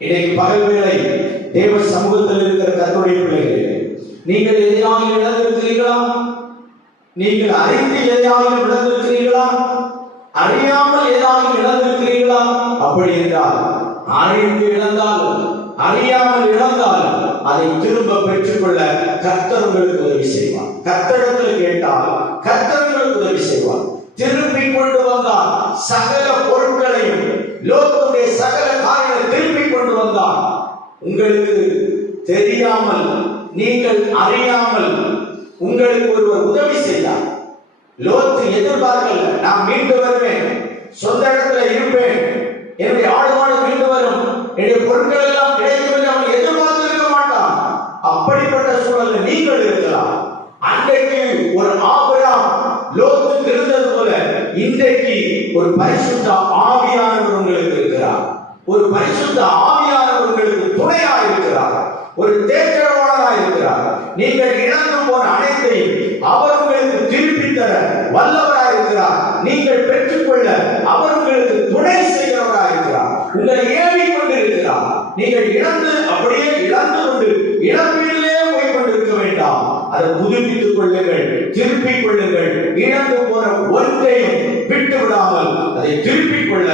இன்றைக்கு பகல் வேளை தேவ சமூகத்தில் இருக்கிற கர்த்தருடைய பிள்ளைகளே, நீங்கள் எதையாவது இழந்திருக்கிறீர்களா? நீங்கள் அறிந்து எதையாவது இழந்திருக்கிறீர்களா? அறியாமல் ஏதாவது இழந்திருக்கிறீர்களா? அப்படி என்றால் அறிந்து இழந்தாலும் அறியாமல் இழந்தாலும் அதை திரும்ப பெற்றுக்கொள்ள கர்த்தர் உங்களுக்கு உதவி செய்வார். கர்த்தரிடத்தில் கேட்டால் கர்த்தர் உங்களுக்கு உதவி செய்வார். திருப்பி கொண்டு வந்தால் சகல பொருட்களையும், லோகத்துடைய சகல காரியங்களை திருப்பி கொண்டு வந்தால் உங்களுக்கு தெரியாமல், நீங்கள் அறியாமல் உங்களுக்கு ஒருவர் உதவி செய்தார். லோத்து எதிர்பார்க்கல, நான் மீண்டு வருவேன், சொந்த இடத்துல இருப்பேன், என்னுடைய ஆடுமாடு மீண்டு வரும், என்னுடைய பொருட்கள் எல்லாம் கிடைக்கும் என்று அவன் எதிர்பார்த்திருக்க மாட்டான். அப்படிப்பட்ட சூழலில் நீங்கள் இருக்கலாம். அன்றைக்கு ஒரு ஆபிரகாம் லோத்துக்கு இருந்தது போல இன்றைக்கு ஒரு பரிசுத்த ஆவியானவர் உங்களுக்கு இருக்கிறார். ஒரு பரிசுத்த ஆவியானவர் உங்களுக்கு துணையாக இருக்கிறார். ஒரு தேற்றவாளராக இருக்கிறார். நீங்கள் இழந்து போன அனைத்தையும் அவர் உங்களுக்கு திருப்பி தர வல்லவராக இருக்கிறார். நீங்கள் பெற்றுக்கொள்ள அவர் உங்களுக்கு துணை செய்கிறவராக இருக்கிறார். உங்களை ஏவிக் கொண்டிருக்கிறார். நீங்கள் இழந்து அப்படியே இழந்து கொண்டு இழப்பீடிலே போய் கொண்டிருக்க வேண்டாம். அதை புதுப்பித்துக் கொள்ளுங்கள், திருப்பிக் கொள்ளுங்கள். இழந்து போன ஒன்றையும் விட்டு விடாமல் அதை திருப்பிக் கொள்ள